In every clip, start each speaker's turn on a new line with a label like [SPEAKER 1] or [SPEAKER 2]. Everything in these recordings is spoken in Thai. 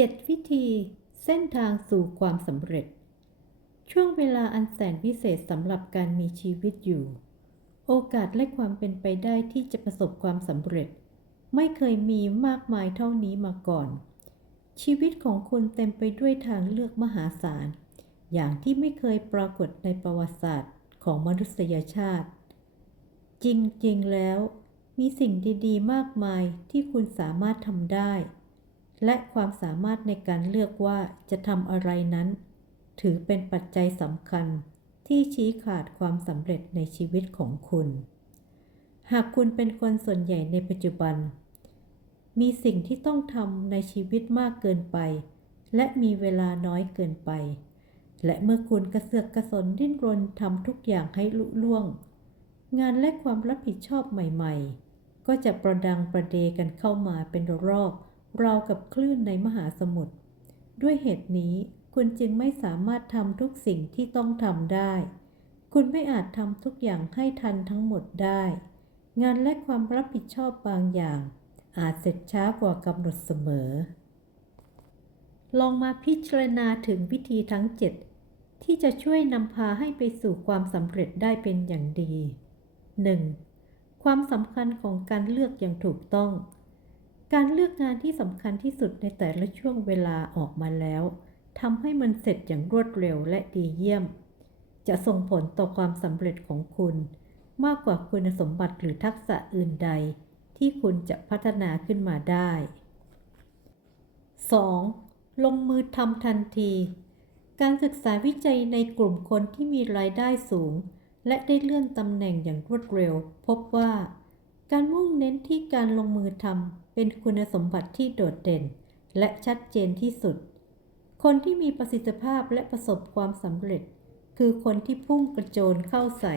[SPEAKER 1] 7 วิธีเส้นทางสู่ความสำเร็จ ช่วงเวลาอันแสนพิเศษสำหรับการมีชีวิตอยู่ โอกาสและความเป็นไปได้ที่จะประสบความสำเร็จ ไม่เคยมีมากมายเท่านี้มาก่อน ชีวิตของคุณเต็มไปด้วยทางเลือกมหาศาล อย่างที่ไม่เคยปรากฏในประวัติศาสตร์ของมนุษยชาติ จริงๆแล้ว มีสิ่งดีๆ มากมายที่คุณสามารถทำได้ และความสามารถในการเลือกว่าจะทำอะไรนั้น ถือเป็นปัจจัยสำคัญที่ชี้ขาดความสำเร็จในชีวิตของคุณ หากคุณเป็นคนส่วนใหญ่ในปัจจุบัน มีสิ่งที่ต้องทำในชีวิตมากเกินไป และมีเวลาน้อยเกินไป และเมื่อคุณกระเสือกกระสนดิ้นรนทำทุกอย่างให้ลุล่วง งานและความรับผิดชอบใหม่ ๆ ก็จะประดังประเดกันเข้ามาเป็นรอบ ราวกับคลื่นในมหาสมุทร ด้วยเหตุนี้คุณจึงไม่สามารถทำทุกสิ่งที่ต้องทำได้ คุณไม่อาจทำทุกอย่างให้ทันทั้งหมดได้ งานและความรับผิดชอบบางอย่าง อาจเสร็จช้ากว่ากำหนดเสมอ ลองมาพิจารณาถึงวิธีทั้ง7ที่จะช่วยนำพาให้ไปสู่ความสำเร็จได้เป็นอย่างดี 1. ความสำคัญของการเลือกอย่างถูกต้อง การเลือกงานที่สำคัญที่สุดในแต่ละช่วงเวลาออกมาแล้วทำให้มันเสร็จอย่างรวดเร็วและดีเยี่ยม จะส่งผลต่อความสำเร็จของคุณ มากกว่าคุณสมบัติหรือทักษะอื่นใด ที่คุณจะพัฒนาขึ้นมาได้ 2. ลงมือทำทันที การศึกษาวิจัยในกลุ่มคนที่มีรายได้สูง และได้เลื่อนตำแหน่งอย่างรวดเร็ว พบว่า การมุ่งเน้นที่การลงมือทำเป็นคุณสมบัติที่โดดเด่น และชัดเจนที่สุด คนที่มีประสิทธิภาพและประสบความสำเร็จ คือคนที่พุ่งกระโจนเข้าใส่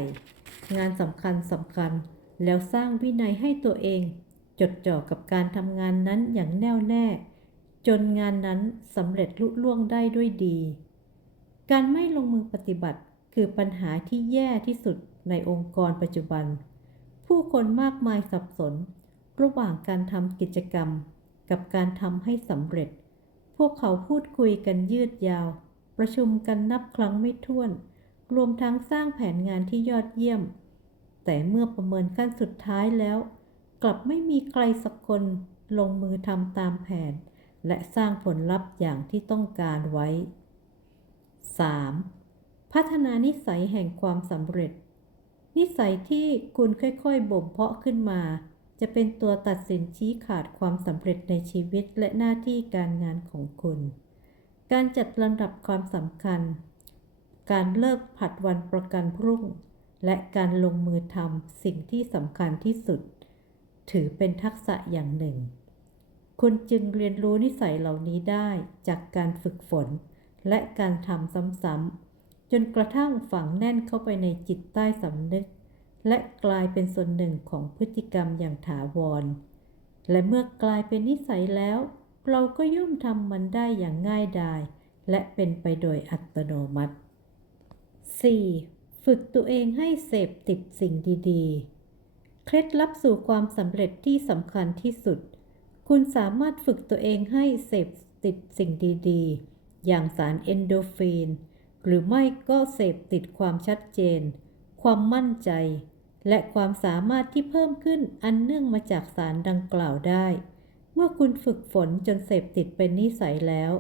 [SPEAKER 1] งานสำคัญสำคัญ แล้วสร้างวินัยให้ตัวเอง จดจ่อกับการทำงานนั้นอย่างแน่วแน่ จนงานนั้นสำเร็จลุล่วงได้ด้วยดี การไม่ลงมือปฏิบัติคือปัญหาที่แย่ที่สุดในองค์กรปัจจุบัน ผู้คนมากมายสับสน ระหว่างการทำกิจกรรม กับการทำให้สำเร็จ พวกเขาพูดคุยกันยืดยาว ประชุมกันนับครั้งไม่ถ้วน รวมทั้งสร้างแผนงานที่ยอดเยี่ยม แต่เมื่อประเมินขั้นสุดท้ายแล้ว กลับไม่มีใครสักคนลงมือทำตามแผน และสร้างผลลัพธ์อย่างที่ต้องการไว้ 3. พัฒนานิสัยแห่งความสำเร็จ นิสัยที่คุณค่อยๆ บ่มเพาะขึ้นมา จะเป็นตัวตัดสินชี้ขาดความสำเร็จในชีวิตและหน้าที่การงานของคุณ การจัดลำดับความสำคัญ การเลิกผัดวันประกันพรุ่ง และการลงมือทำสิ่งที่สำคัญที่สุด ถือเป็นทักษะอย่างหนึ่ง คุณจึงเรียนรู้นิสัยเหล่านี้ได้จากการฝึกฝน และการทำซ้ำๆ จนกระทั่งฝังแน่นเข้าไปในจิตใต้สำนึก และกลายเป็นส่วนหนึ่งของพฤติกรรมอย่างถาวร และเมื่อกลายเป็นนิสัยแล้ว เราก็ย่อมทำมันได้อย่างง่ายดาย และเป็นไปโดยอัตโนมัติ 4. ฝึกตัวเองให้เสพติดสิ่งดีๆ เคล็ดลับสู่ความสำเร็จที่สำคัญที่สุด คุณสามารถฝึกตัวเองให้เสพติดสิ่งดีๆ อย่างสารเอนโดฟิน หรือไม่ก็เสพติดความชัดเจน ความมั่นใจ และความสามารถที่เพิ่มขึ้นอันเนื่องมาจากสารดังกล่าวได้ เมื่อคุณฝึกฝนจนเสพติดเป็นนิสัยแล้ว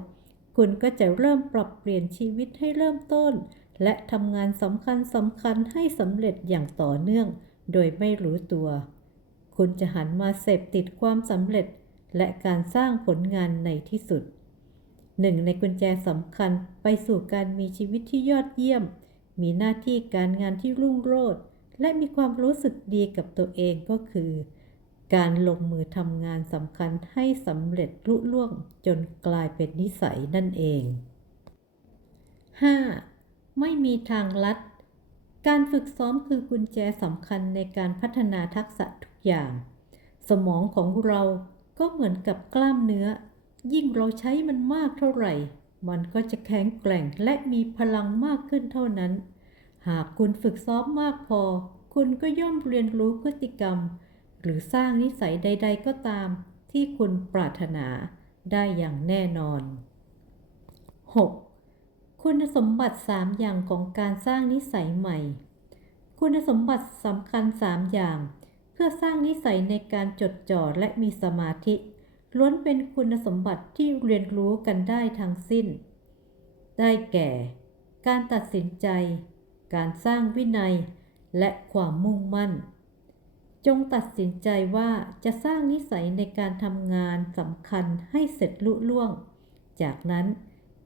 [SPEAKER 1] คุณก็จะเริ่มปรับเปลี่ยนชีวิตให้เริ่มต้น และทำงานสำคัญสำคัญให้สำเร็จอย่างต่อเนื่อง โดยไม่รู้ตัว คุณจะหันมาเสพติดความสำเร็จ และการสร้างผลงานในที่สุด หนึ่งในกุญแจสำคัญไปสู่การมีชีวิตที่ยอดเยี่ยม มีหน้าที่การงานที่รุ่งโรจน์และมีความรู้สึกดีกับตัวเองก็คือ การลงมือทำงานสำคัญให้สำเร็จลุล่วงจนกลายเป็นนิสัยนั่นเอง 5. ไม่มีทางลัด การฝึกซ้อมคือกุญแจสำคัญในการพัฒนาทักษะทุกอย่าง สมองของเราก็เหมือนกับกล้ามเนื้อ ยิ่งเราใช้มันมากเท่าไหร่ มันก็จะแข็งแกร่งและมีพลังมากขึ้นเท่านั้น หากคุณฝึกซ้อมมากพอ คุณก็ย่อมเรียนรู้พฤติกรรม หรือสร้างนิสัยใด ๆ ก็ตาม ที่คุณปรารถนาได้อย่างแน่นอน 6. คุณสมบัติ 3 อย่างของการสร้างนิสัยใหม่ คุณสมบัติสำคัญ 3 อย่าง เพื่อสร้างนิสัยในการจดจ่อและมีสมาธิ ล้วนเป็นคุณสมบัติที่เรียนรู้กันได้ทั้งสิ้น ได้แก่ การตัดสินใจ การสร้างวินัย และความมุ่งมั่น จงตัดสินใจว่าจะสร้างนิสัยในการทำงานสำคัญให้เสร็จลุล่วง จากนั้น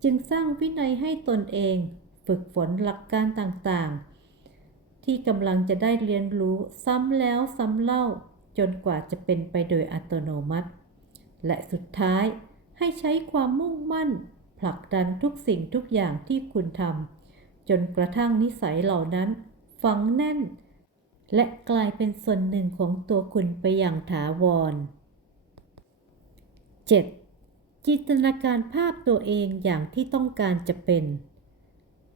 [SPEAKER 1] จึงสร้างวินัยให้ตนเอง ฝึกฝนหลักการต่างๆ ที่กำลังจะได้เรียนรู้ซ้ำแล้วซ้ำเล่า จนกว่าจะเป็นไปโดยอัตโนมัติ และสุดท้ายให้ใช้ความมุ่งมั่น ผลักดันทุกสิ่งทุกอย่างที่คุณทำจนกระทั่งนิสัยเหล่านั้น ฝังแน่น และกลายเป็นส่วนหนึ่งของตัวคุณไปอย่างถาวร 7. จินตนาการภาพตัวเองอย่างที่ต้องการจะเป็น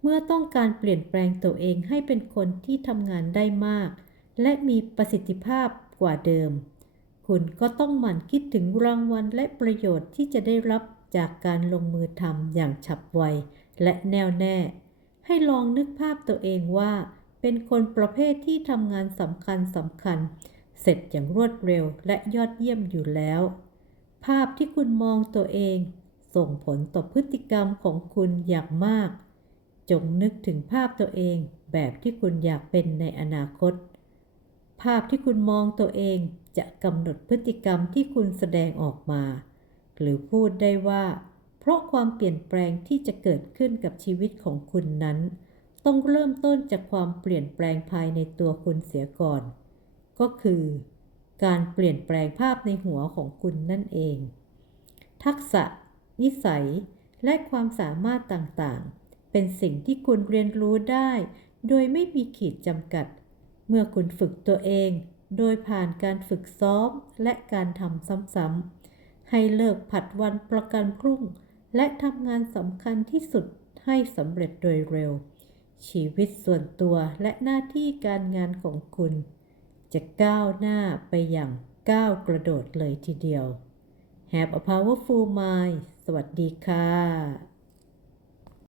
[SPEAKER 1] เมื่อต้องการเปลี่ยนแปลงตัวเองให้เป็นคนที่ทำงานได้มาก และมีประสิทธิภาพกว่าเดิม คุณก็ต้องหมั่นคิดถึงรางวัลและประโยชน์ที่จะได้รับจากการลงมือทำอย่างฉับไวและแน่วแน่ ให้ลองนึกภาพตัวเองว่า เป็นคนประเภทที่ทำงานสำคัญสำคัญ เสร็จอย่างรวดเร็วและยอดเยี่ยมอยู่แล้ว ภาพที่คุณมองตัวเอง ส่งผลต่อพฤติกรรมของคุณอย่างมาก จงนึกถึงภาพตัวเองแบบที่คุณอยากเป็นในอนาคต ภาพที่คุณมองตัวเองจะกำหนดพฤติกรรมที่คุณแสดงออกมา หรือพูดได้ว่า เพราะความเปลี่ยนแปลงที่จะเกิดขึ้นกับชีวิตของคุณนั้น ต้องเริ่มต้นจากความเปลี่ยนแปลงภายในตัวคุณเสียก่อน ก็คือ การเปลี่ยนแปลงภาพในหัวของคุณนั่นเอง ทักษะ นิสัย และความสามารถต่างๆ เป็นสิ่งที่คุณเรียนรู้ได้ โดยไม่มีขีดจำกัด เมื่อคุณฝึกตัวเองโดยผ่านการฝึกซ้อมและการทำซ้ำๆ ให้เลิกผัดวันประกันพรุ่ง และทำงานสำคัญที่สุดให้สำเร็จโดยเร็ว ชีวิตส่วนตัวและหน้าที่การงานของคุณ จะก้าวหน้าไปอย่างก้าวกระโดดเลยทีเดียว Have a powerful mind สวัสดีค่ะ